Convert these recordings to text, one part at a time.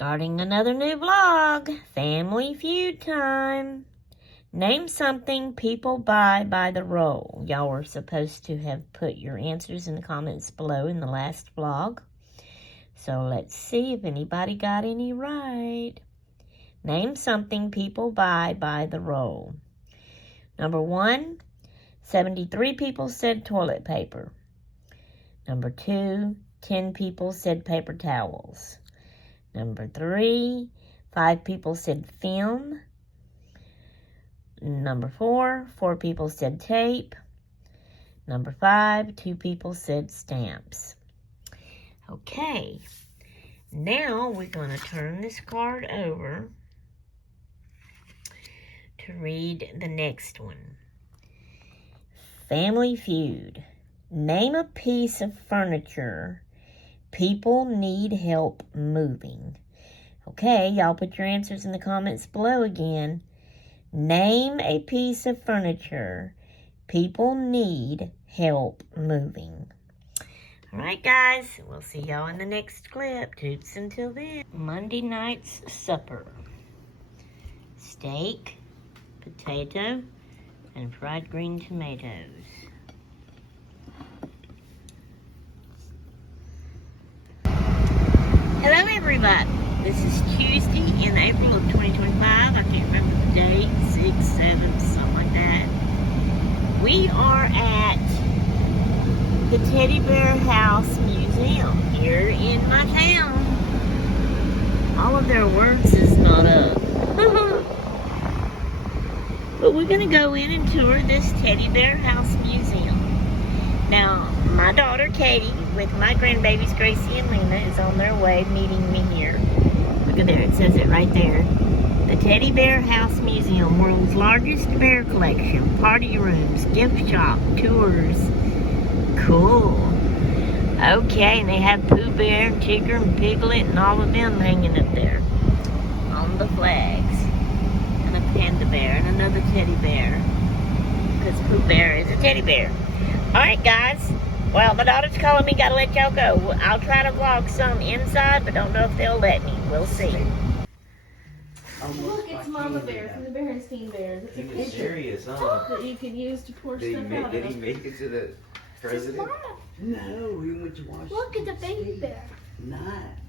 Starting another new vlog, Family Feud time. Name something people buy by the roll. Y'all were supposed to have put your answers in the comments below in the last vlog. So let's see if anybody got any right. Name something people buy by the roll. Number 1, 73 people said toilet paper. Number 2, 10 people said paper towels. Number 3, 5 people said film. Number 4, 4 people said tape. Number 5, 2 people said stamps. Okay, now we're going to turn this card over to read the next one. Family Feud. Name a piece of furniture people need help moving. Okay, y'all put your answers in the comments below again. Name a piece of furniture people need help moving. Alright guys, we'll see y'all in the next clip. Toots until then. Monday night's supper. Steak, potato, and fried green tomatoes. Hello everybody. This is Tuesday in April of 2025. I can't remember the date, 6, 7, something like that. We are at the Teddy Bear House Museum here in my town. All of their words is not up. But we're going to go in and tour this Teddy Bear House Museum. Now, my daughter Katie with my grandbabies Gracie and Lena is on their way meeting me here. Look at there, it says it right there. The Teddy Bear House Museum, world's largest bear collection, party rooms, gift shop, tours. Cool. Okay, and they have Pooh Bear, Tigger, and Piglet, and all of them hanging up there on the flags. And a panda bear, and another teddy bear. Because Pooh Bear is a teddy bear. Alright guys, well my daughter's calling me, gotta let y'all go. I'll try to vlog some inside, but don't know if they'll let me. We'll see. Look, it's Mama Bear from the Berenstein Bears. It's a picture Serious, huh? that you can use to pour stuff out Did of. he make it to the president? No, he went to Washington. Look at the baby bear. Not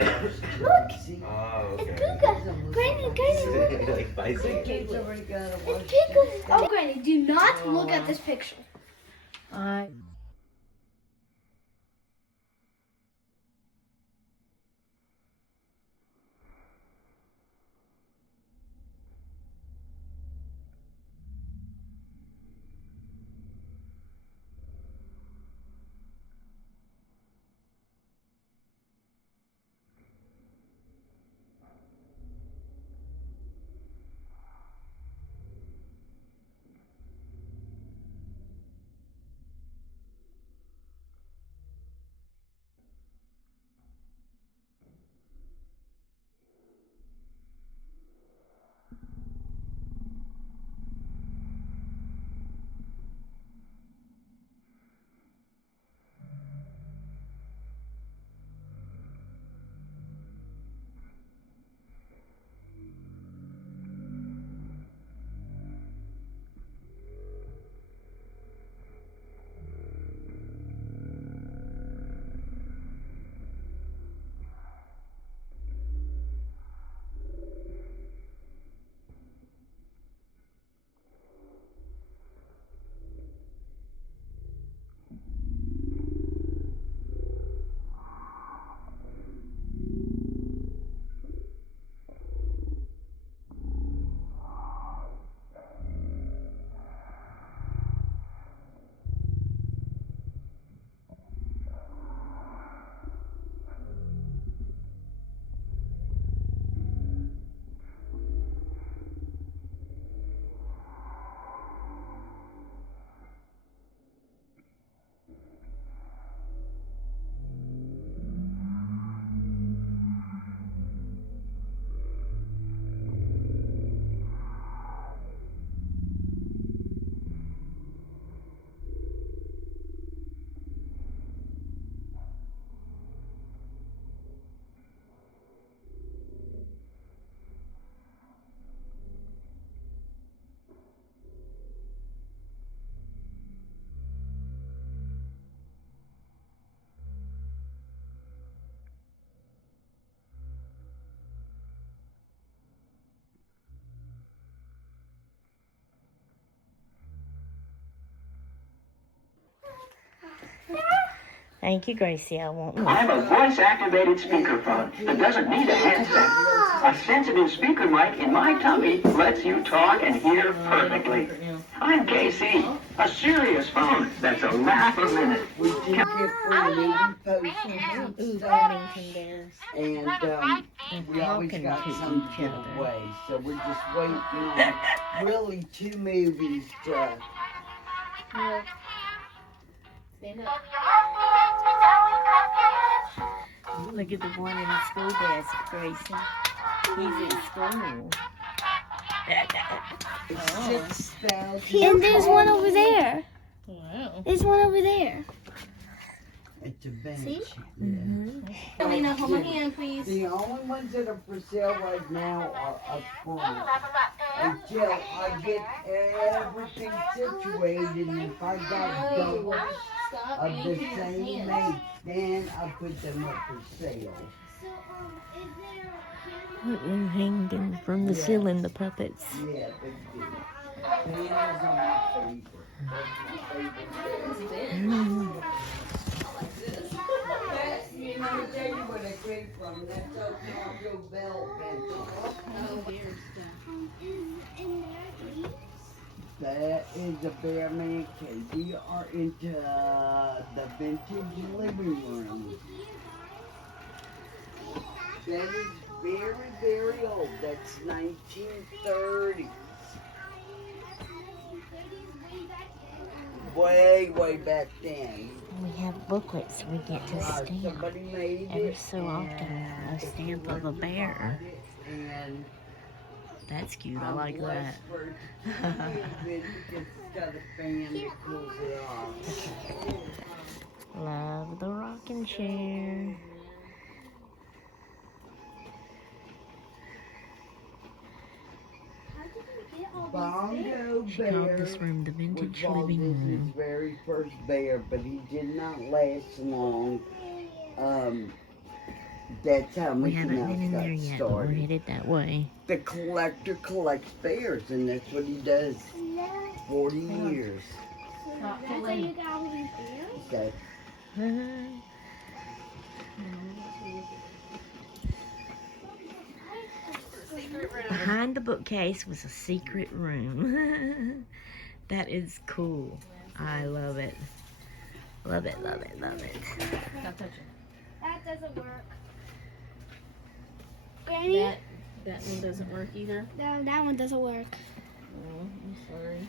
Washington. Look. DC. Oh, It's okay. Puka. Granny, look. Like bicycle. Kids already got a It's Washington. Puka. Oh, Granny, do not look at this picture. Thank you, Gracie. I won't miss I'm a voice-activated speakerphone that doesn't need a headset. A sensitive speaker mic in my tummy lets you talk and hear perfectly. I'm KC, a serious phone that's a laugh a minute. We do get free posts Ooh, and stuff, Paddington Bears. and we always Talking got to some each other. giveaway. So we're just waiting on really 2 movies to. Stand up. Look at the one in the school desk, Gracie. He's at school. Oh. 6,000. And there's one over there. Wow. There's one over there. It's a bench. See? Yeah. Mm-hmm. Lena, hold my hand, please. The only ones that are for sale right now are up front. Until I get everything situated, and if I got doubles Stop of the yanking his same hand. make, then I put them up for sale. Look, they're hanging from the ceiling, the puppets. Yeah, they do. Pandas are my favorite. That's my favorite. Let me tell you where they came from. That's Taco Bell bench. That is a Bear Man cave. We are into the vintage living room. That is very, very old. That's 1930s. Way back then. We have booklets we get to stamp Somebody made every it. so often. A stamp of a bear. And That's cute. I I'm like that. blessed for it to use it because it's got a fan that cools it off. Love the rocking chair. Bongo She called Bear this room the was vintage Walt living Disney's room. very first bear, but he did not last long. That's how We Mickey haven't Mouse been in there got yet, but we're started. headed that way. The collector collects bears, and that's what he does. 40 years. Stop That's how pulling. you got all these bears? Okay. Behind the bookcase was a secret room. That is cool. I love it. Love it, love it, love it. Stop touching. That doesn't work. Granny? That one doesn't work either. No, that one doesn't work. Oh, I'm sorry.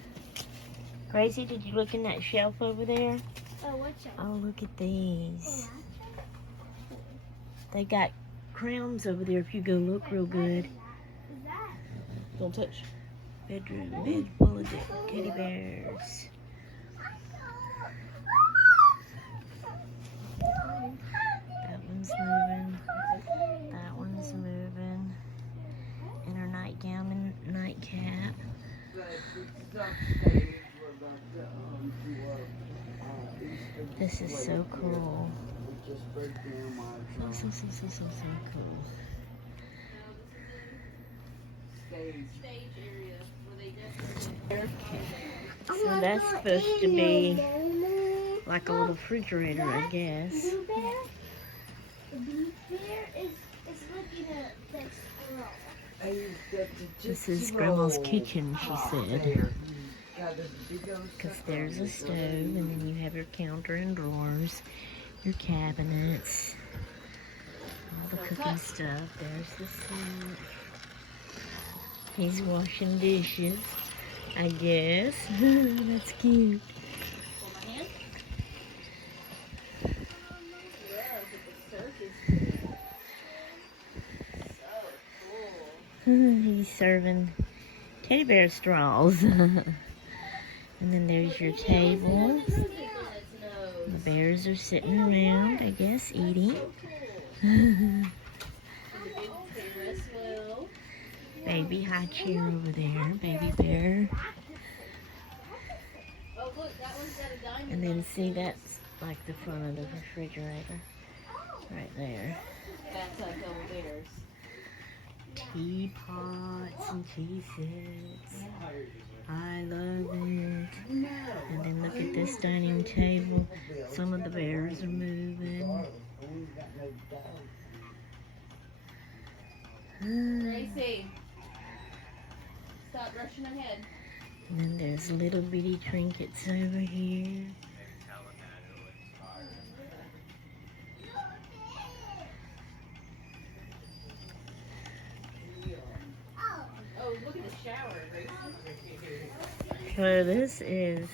Gracie, did you look in that shelf over there? Oh, what's up? Oh, look at these. They got crowns over there if you go look real good. Is that? Don't touch. Bedroom, bed full of teddy bears. That one's moving. That one's moving. In her nightgown and nightcap. This is so cool. So cool. So that's supposed to be like a little refrigerator, I guess. Blue bear? The blue bear is looking at this squirrel. This is Grandma's kitchen, she said. Because there's a stove, and then you have your counter and drawers, your cabinets, all the cooking stuff. There's the sink. He's washing dishes, I guess. That's cute. Hold my hand. He's serving teddy bear straws. And then there's your table. The bears are sitting around, I guess, eating. Baby high chair over there, baby bear. And then see, that's like the front of the refrigerator. Right there. That's like double bears. Teapots and tea sets. I love it. And then look at this dining table. Some of the bears are moving. Gracie, stop rushing ahead. And then there's little bitty trinkets over here. Oh, look at the shower, Gracie. So this is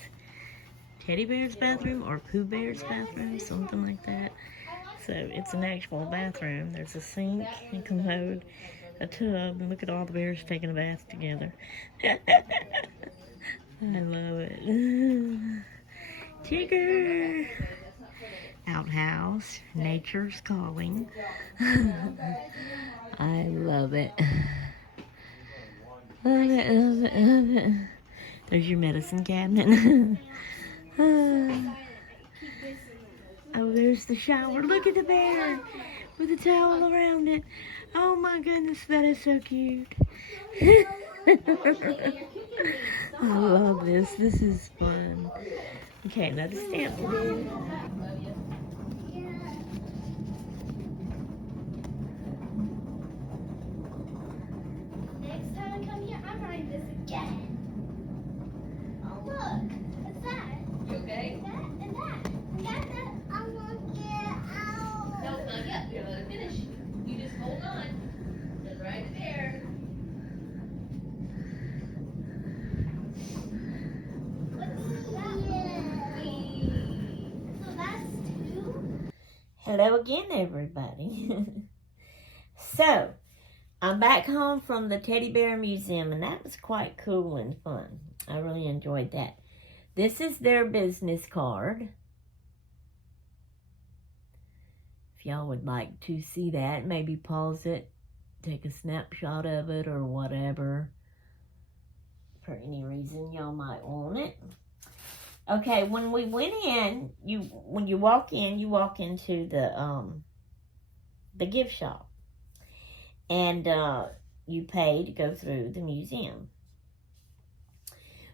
Teddy Bear's bathroom or Pooh Bear's bathroom, something like that. So it's an actual bathroom. There's a sink, a commode, a tub, and look at all the bears taking a bath together. I love it. Tigger! Outhouse, nature's calling. I love it. Love it, love it, love it. There's your medicine cabinet. Oh, there's the shower. Look at the bear with a towel around it. Oh my goodness, that is so cute. I love this. This is fun. Okay, another stamp. Next time I come here, I'm writing this again. Oh, look. What's that? You okay? That and that. And that. I want to get out. No, not yet. You're gonna finish. You just hold on. It's right there. What's that? So that's two? Hello again, everybody. So, I'm back home from the Teddy Bear Museum, and that was quite cool and fun. I really enjoyed that. This is their business card. If y'all would like to see that, maybe pause it, take a snapshot of it or whatever. For any reason y'all might want it. Okay, when we went in, when you walk into the gift shop. And you pay to go through the museum.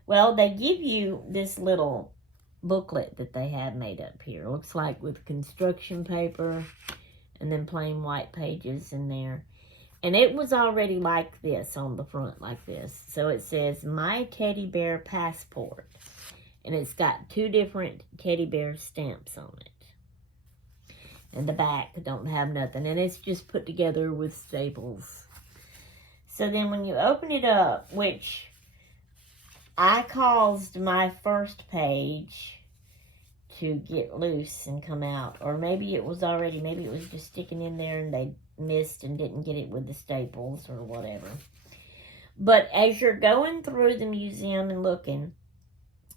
Well, they give you this little booklet that they have made up here. Looks like with construction paper and then plain white pages in there. And it was already like this on the front, like this. So it says, My Teddy Bear Passport. And it's got 2 different teddy bear stamps on it. And the back don't have nothing. And it's just put together with staples. So then when you open it up, which I caused my first page to get loose and come out. Or maybe it was just sticking in there and they missed and didn't get it with the staples or whatever. But as you're going through the museum and looking,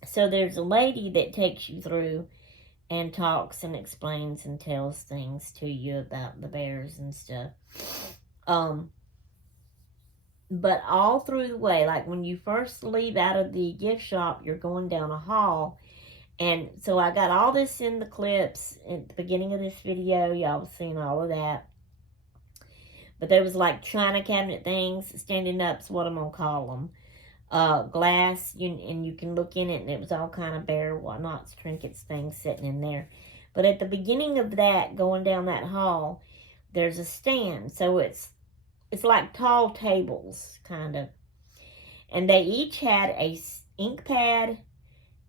so there's a lady that takes you through and talks and explains and tells things to you about the bears and stuff. But all through the way, like when you first leave out of the gift shop, you're going down a hall. And so I got all this in the clips at the beginning of this video. Y'all have seen all of that. But there was like china cabinet things, standing up's what I'm going to call them. Glass, and you can look in it, and it was all kind of bear, whatnots, trinkets, things sitting in there. But at the beginning of that, going down that hall, there's a stand. So it's like tall tables, kind of. And they each had a ink pad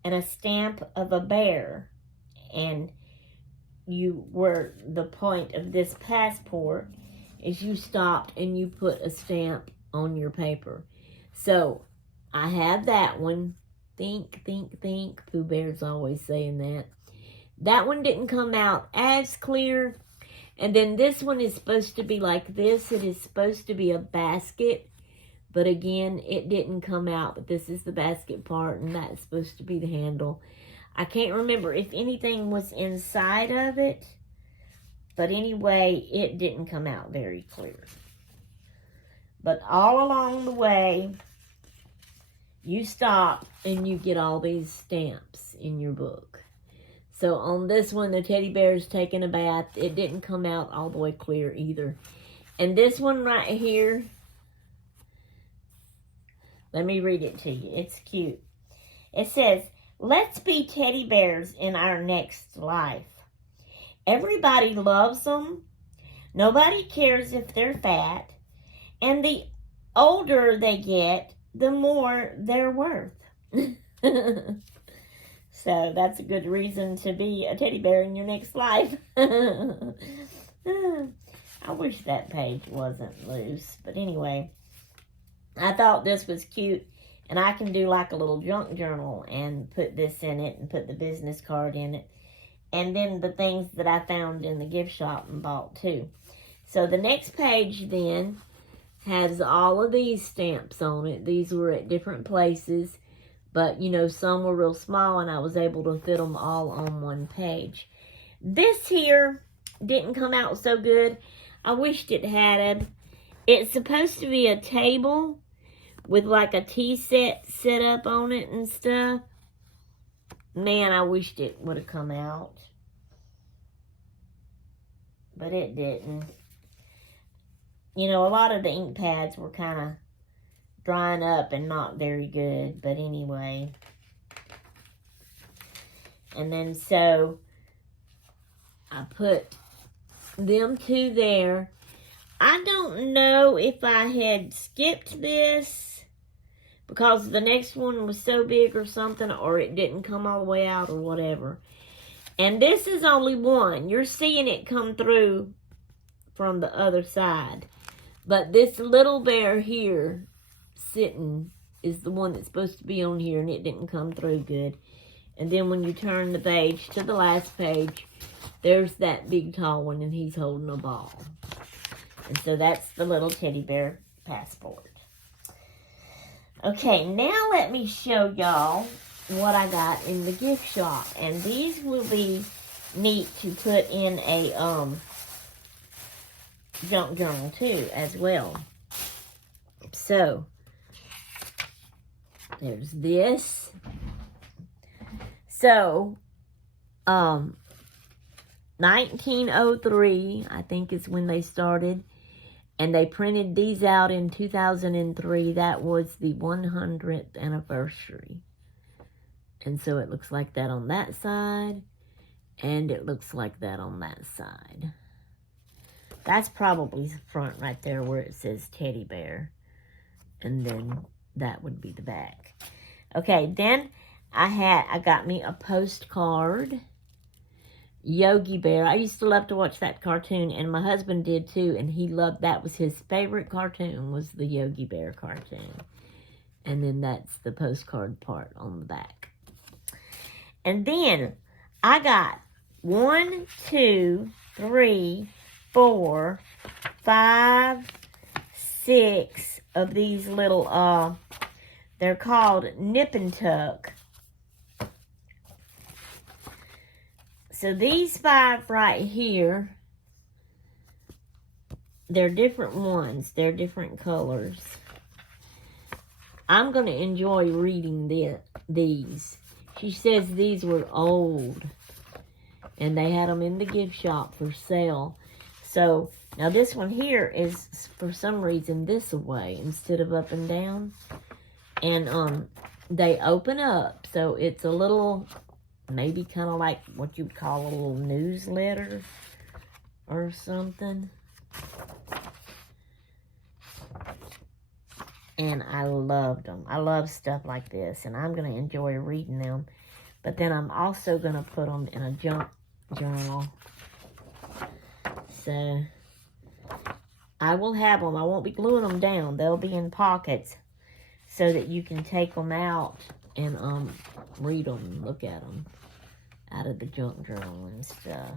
and a stamp of a bear. And the point of this passport is you stopped and you put a stamp on your paper. So I have that one. Think, think, think. Pooh Bear's always saying that. That one didn't come out as clear. And then this one is supposed to be like this. It is supposed to be a basket. But again, it didn't come out. But this is the basket part, and that's supposed to be the handle. I can't remember if anything was inside of it. But anyway, it didn't come out very clear. But all along the way, you stop and you get all these stamps in your book. So on this one, the teddy bear's taking a bath. It didn't come out all the way clear either. And this one right here, Let me read it to you. It's cute. It says, let's be teddy bears in our next life. Everybody loves them. Nobody cares if they're fat. And the older they get, the more they're worth. So that's a good reason to be a teddy bear in your next life. I wish that page wasn't loose. But anyway, I thought this was cute. And I can do like a little junk journal and put this in it and put the business card in it. And then the things that I found in the gift shop and bought too. So the next page then has all of these stamps on it. These were at different places. But, you know, some were real small and I was able to fit them all on one page. This here didn't come out so good. I wished it had. It's supposed to be a table with like a tea set up on it and stuff. Man, I wished it would have come out. But it didn't. You know, a lot of the ink pads were kind of drying up and not very good. But anyway. And then so I put them two there. I don't know if I had skipped this because the next one was so big or something, or it didn't come all the way out or whatever. And this is only one. You're seeing it come through from the other side. But this little bear here sitting is the one that's supposed to be on here, and it didn't come through good. And then when you turn the page to the last page, there's that big tall one, and he's holding a ball. And so that's the little teddy bear passport. Okay, now let me show y'all what I got in the gift shop. And these will be neat to put in a junk journal too as well. So, there's this. So, 1903, I think is when they started. And they printed these out in 2003. That was the 100th anniversary. And so it looks like that on that side. And it looks like that on that side. That's probably the front right there where it says teddy bear. And then that would be the back. Okay, then I got me a postcard. Yogi Bear. I used to love to watch that cartoon, and my husband did too, and he loved, that was his favorite cartoon, was the Yogi Bear cartoon. And then that's the postcard part on the back. And then I got 1, 2, 3, 4, 5, 6 of these little, they're called Nip and Tuck. So these 5 right here, they're different ones. They're different colors. I'm going to enjoy reading these. She says these were old. And they had them in the gift shop for sale. So, now this one here is, for some reason, this way instead of up and down. And they open up. So it's a little, maybe kind of like what you'd call a little newsletter or something. And I loved them. I love stuff like this. And I'm going to enjoy reading them. But then I'm also going to put them in a junk journal. So I will have them. I won't be gluing them down. They'll be in pockets so that you can take them out and read them, look at them out of the junk journal and stuff.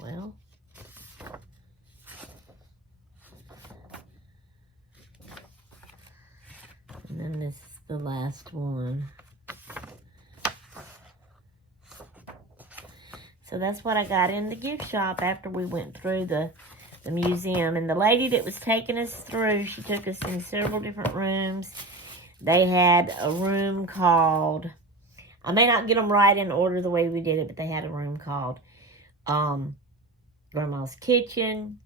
Well, and then this is the last one. So that's what I got in the gift shop after we went through the museum. And the lady that was taking us through, she took us in several different rooms. They had a room called, I may not get them right in order the way we did it, but they had a room called Grandma's Kitchen.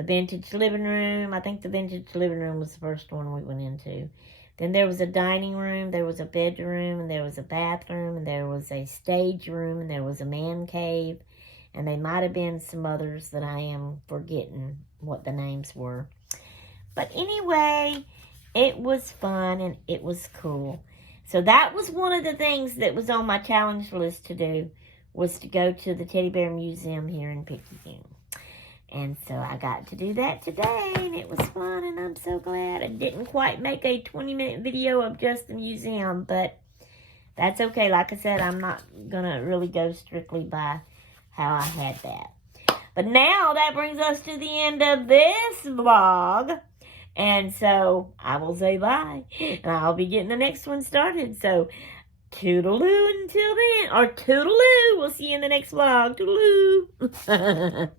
the vintage living room. I think the vintage living room was the first one we went into. Then there was a dining room, there was a bedroom, and there was a bathroom, and there was a stage room, and there was a man cave, and they might have been some others that I am forgetting what the names were. But anyway, it was fun and it was cool. So that was one of the things that was on my challenge list to do, was to go to the Teddy Bear Museum here in Picayune. And so I got to do that today, and it was fun, and I'm so glad. I didn't quite make a 20-minute video of just the museum, but that's okay. Like I said, I'm not going to really go strictly by how I had that. But now that brings us to the end of this vlog. And so I will say bye, and I'll be getting the next one started. So toodaloo until then, or toodaloo. We'll see you in the next vlog. Toodaloo.